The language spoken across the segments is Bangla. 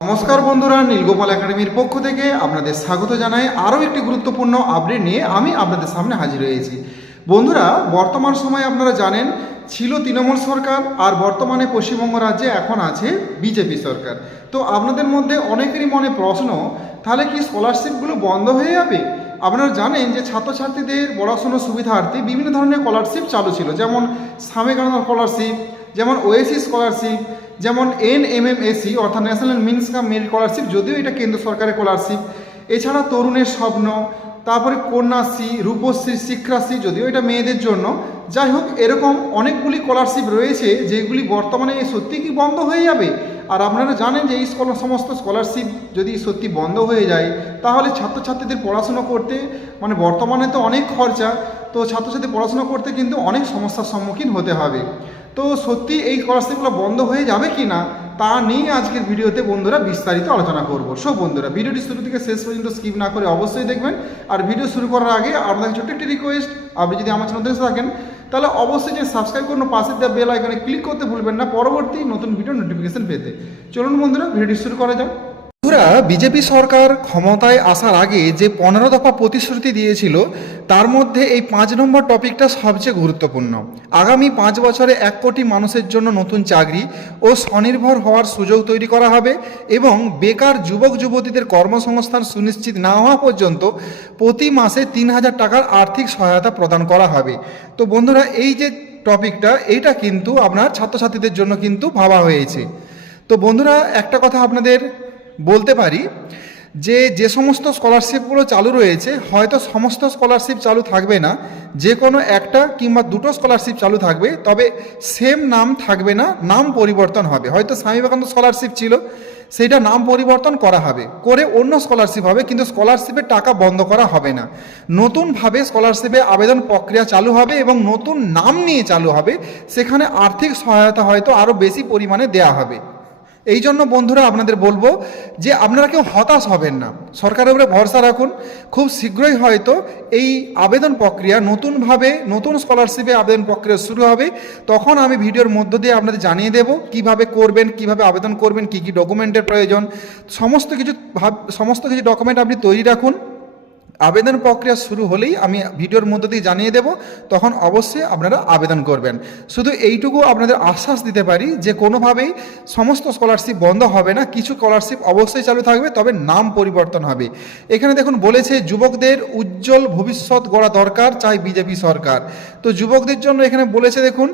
নমস্কার বন্ধুরা, নীলগোপাল একাডেমির পক্ষ থেকে আপনাদের স্বাগত জানাই। আরও একটি গুরুত্বপূর্ণ আপডেট নিয়ে আমি আপনাদের সামনে হাজির হয়েছি। বন্ধুরা, বর্তমান সময়ে আপনারা জানেন ছিল তৃণমূল সরকার, আর বর্তমানে পশ্চিমবঙ্গ রাজ্যে এখন আছে বিজেপি সরকার। তো আপনাদের মধ্যে অনেকেরই মনে প্রশ্ন, তাহলে কি স্কলারশিপগুলো বন্ধ হয়ে যাবে? আপনারা জানেন যে ছাত্রছাত্রীদের পড়াশোনার সুবিধার্থে বিভিন্ন ধরনের স্কলারশিপ চালু ছিল, যেমন স্বামী বিবেকানন্দ স্কলারশিপ, যেমন ওএসি স্কলারশিপ, যেমন NMMSE অর্থাৎ ন্যাশনাল মিনস কাম মেরিট স্কলারশিপ, যদিও এটা কেন্দ্র সরকারের স্কলারশিপ। এছাড়া তরুণের স্বপ্ন, তারপরে কন্যাশ্রী, রূপশ্রী, শিক্ষাশ্রী, যদিও এটা মেয়েদের জন্য। যাই হোক, এরকম অনেকগুলি স্কলারশিপ রয়েছে যেগুলি বর্তমানে সত্যি কি বন্ধ হয়ে যাবে? আর আপনারা জানেন যে এই সমস্ত স্কলারশিপ যদি সত্যি বন্ধ হয়ে যায়, তাহলে ছাত্রছাত্রীদের পড়াশুনো করতে বর্তমানে তো অনেক খরচা, তো ছাত্রছাত্রী পড়াশুনো করতে কিন্তু অনেক সমস্যার সম্মুখীন হতে হবে। তো সত্যি এই স্কলারশিপগুলো বন্ধ হয়ে যাবে কি না, তা নিয়ে আজকের ভিডিওতে বন্ধুরা বিস্তারিত আলোচনা করব। সব বন্ধুরা, ভিডিওটি শুরু থেকে শেষ পর্যন্ত স্কিপ না করে অবশ্যই দেখবেন। আর ভিডিও শুরু করার আগে আপনাদের ছোট্ট একটি রিকোয়েস্ট, আপনি যদি আমার চ্যানেলে থাকেন তাহলে অবশ্যই যে সাবস্ক্রাইব করুন, পাশে দেওয়া বেল আইকনে ক্লিক করতে ভুলবেন না পরবর্তী নতুন ভিডিও নোটিফিকেশন পেতে। চলুন বন্ধুরা, ভিডিওটি শুরু করা যাক। বন্ধুরা, বিজেপি সরকার ক্ষমতায় আসার আগে যে 15 দফা প্রতিশ্রুতি দিয়েছিল, তার মধ্যে এই 5 নম্বর টপিকটা সবচেয়ে গুরুত্বপূর্ণ। আগামী 5 বছরে 1 কোটি মানুষের জন্য নতুন চাকরি ও স্বনির্ভর হওয়ার সুযোগ তৈরি করা হবে এবং বেকার যুবক যুবতীদের কর্মসংস্থান সুনিশ্চিত না হওয়া পর্যন্ত প্রতি মাসে 3000 টাকার আর্থিক সহায়তা প্রদান করা হবে। তো বন্ধুরা, এই যে টপিকটা, এইটা কিন্তু আপনার ছাত্রছাত্রীদের জন্য কিন্তু ভাবা হয়েছে। তো বন্ধুরা, একটা কথা আপনাদের বলতে পারি যে সমস্ত স্কলারশিপগুলো চালু রয়েছে, হয়তো সমস্ত স্কলারশিপ চালু থাকবে না, যে কোনো একটা কিংবা দুটো স্কলারশিপ চালু থাকবে, তবে সেম নাম থাকবে না, নাম পরিবর্তন হবে। হয়তো স্বামী বিবেকানন্দ স্কলারশিপ ছিল, সেইটা নাম পরিবর্তন করা হবে, করে অন্য স্কলারশিপ হবে, কিন্তু স্কলারশিপের টাকা বন্ধ করা হবে না। নতুনভাবে স্কলারশিপে আবেদন প্রক্রিয়া চালু হবে এবং নতুন নাম নিয়ে চালু হবে, সেখানে আর্থিক সহায়তা হয়তো আরও বেশি পরিমাণে দেয়া হবে। এই জন্য বন্ধুরা আপনাদের বলবো যে আপনারা কেউ হতাশ হবেন না, সরকারের উপরে ভরসা রাখুন। খুব শীঘ্রই হয়তো এই আবেদন প্রক্রিয়া নতুনভাবে নতুন স্কলারশিপে আবেদন প্রক্রিয়া শুরু হবে। তখন আমি ভিডিওর মধ্য দিয়ে আপনাদের জানিয়ে দেব কিভাবে করবেন, কিভাবে আবেদন করবেন, কি কি ডকুমেন্টের প্রয়োজন, সমস্ত কিছু ডকুমেন্ট আপনি তৈরি রাখুন। আবেদন প্রক্রিয়া শুরু হলেই আমি ভিডিওর মধ্য দিয়ে জানিয়ে দেব, তখন অবশ্যই আপনারা আবেদন করবেন। শুধু এইটুকু আপনাদের আশ্বাস দিতে পারি যে কোনোভাবেই সমস্ত স্কলারশিপ বন্ধ হবে না, কিছু স্কলারশিপ অবশ্যই চালু থাকবে, তবে নাম পরিবর্তন হবে। এখানে দেখুন বলেছে, যুবকদের উজ্জ্বল ভবিষ্যৎ গড়া দরকার চাই বিজেপি সরকার। তো যুবকদের জন্য এখানে বলেছে দেখুন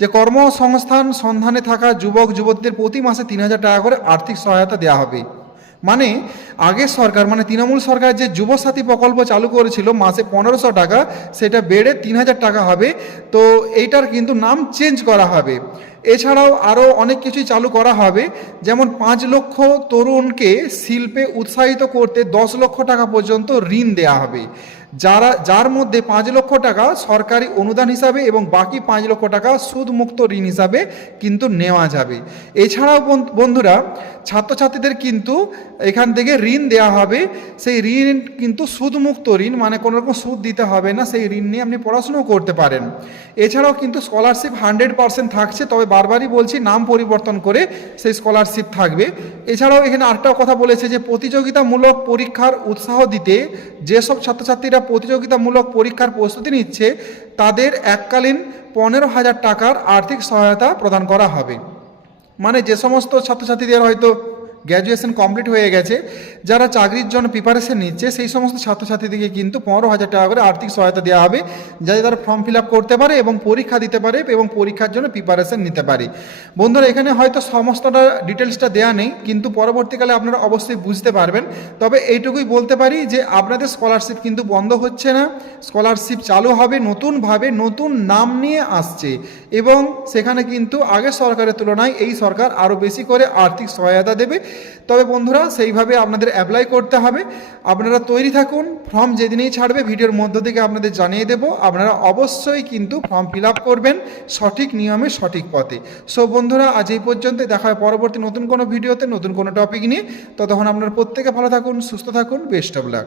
যে কর্মসংস্থান সন্ধানে থাকা যুবক যুবতীদের প্রতি মাসে 3000 টাকা করে আর্থিক সহায়তা দেওয়া হবে। আগের সরকার তৃণমূল সরকার যে যুবসাথী প্রকল্প চালু করেছিল মাসে 1500 টাকা, সেটা বেড়ে 3000 টাকা হবে। তো এইটার কিন্তু নাম চেঞ্জ করা হবে। এছাড়াও আরও অনেক কিছুই চালু করা হবে, যেমন 5 লক্ষ তরুণকে শিল্পে উৎসাহিত করতে 10 লক্ষ টাকা পর্যন্ত ঋণ দেওয়া হবে, যার মধ্যে 5 লক্ষ টাকা সরকারি অনুদান হিসাবে এবং বাকি 5 লক্ষ টাকা সুদমুক্ত ঋণ হিসাবে কিন্তু নেওয়া যাবে। এছাড়াও বন্ধুরা, ছাত্রছাত্রীদের কিন্তু এখান থেকে ঋণ দেওয়া হবে, সেই ঋণ কিন্তু সুদমুক্ত ঋণ, কোনো রকম সুদ দিতে হবে না, সেই ঋণ নিয়ে আপনি পড়াশুনো করতে পারেন। এছাড়াও কিন্তু স্কলারশিপ 100% থাকছে, তবে বারবারই বলছি নাম পরিবর্তন করে সেই স্কলারশিপ থাকবে। এছাড়াও এখানে আরেকটা কথা বলেছে যে প্রতিযোগিতামূলক পরীক্ষার উৎসাহ দিতে যেসব ছাত্রছাত্রীরা প্রতিযোগিতামূলক পরীক্ষার প্রস্তুতি নিচ্ছে, তাদের এককালীন 15,000 টাকার আর্থিক সহায়তা প্রদান করা হবে। যে সমস্ত ছাত্রছাত্রীদের হয়তো গ্র্যাজুয়েশন কমপ্লিট হয়ে গেছে, যারা চাকরির জন্য প্রিপারেশন নিচ্ছে, সেই সমস্ত ছাত্রছাত্রীদেরকে কিন্তু 15,000 টাকা করে আর্থিক সহায়তা দেওয়া হবে, যাতে তারা ফর্ম ফিল আপ করতে পারে এবং পরীক্ষা দিতে পারে এবং পরীক্ষার জন্য প্রিপারেশন নিতে পারে। বন্ধুরা, এখানে হয়তো সমস্তটা ডিটেলসটা দেওয়া নেই, কিন্তু পরবর্তীকালে আপনারা অবশ্যই বুঝতে পারবেন। তবে এইটুকুই বলতে পারি যে আপনাদের স্কলারশিপ কিন্তু বন্ধ হচ্ছে না, স্কলারশিপ চালু হবে, নতুনভাবে নতুন নাম নিয়ে আসছে, এবং সেখানে কিন্তু আগের সরকারের তুলনায় এই সরকার আরও বেশি করে আর্থিক সহায়তা দেবে। তবে বন্ধুরা, সেইভাবে আপনাদের অ্যাপ্লাই করতে হবে। আপনারা তৈরি থাকুন, ফর্ম যেদিনেই ছাড়বে ভিডিওর মধ্য থেকে আপনাদের জানিয়ে দেব। আপনারা অবশ্যই কিন্তু ফর্ম ফিল আপ করবেন সঠিক নিয়মে, সঠিক পথে। সো বন্ধুরা, আজ এই পর্যন্ত, দেখা হয় পরবর্তী নতুন কোনো ভিডিওতে নতুন কোনো টপিক নিয়ে। ততক্ষণ আপনারা প্রত্যেকে ভালো থাকুন, সুস্থ থাকুন, বেস্ট অফ লাক।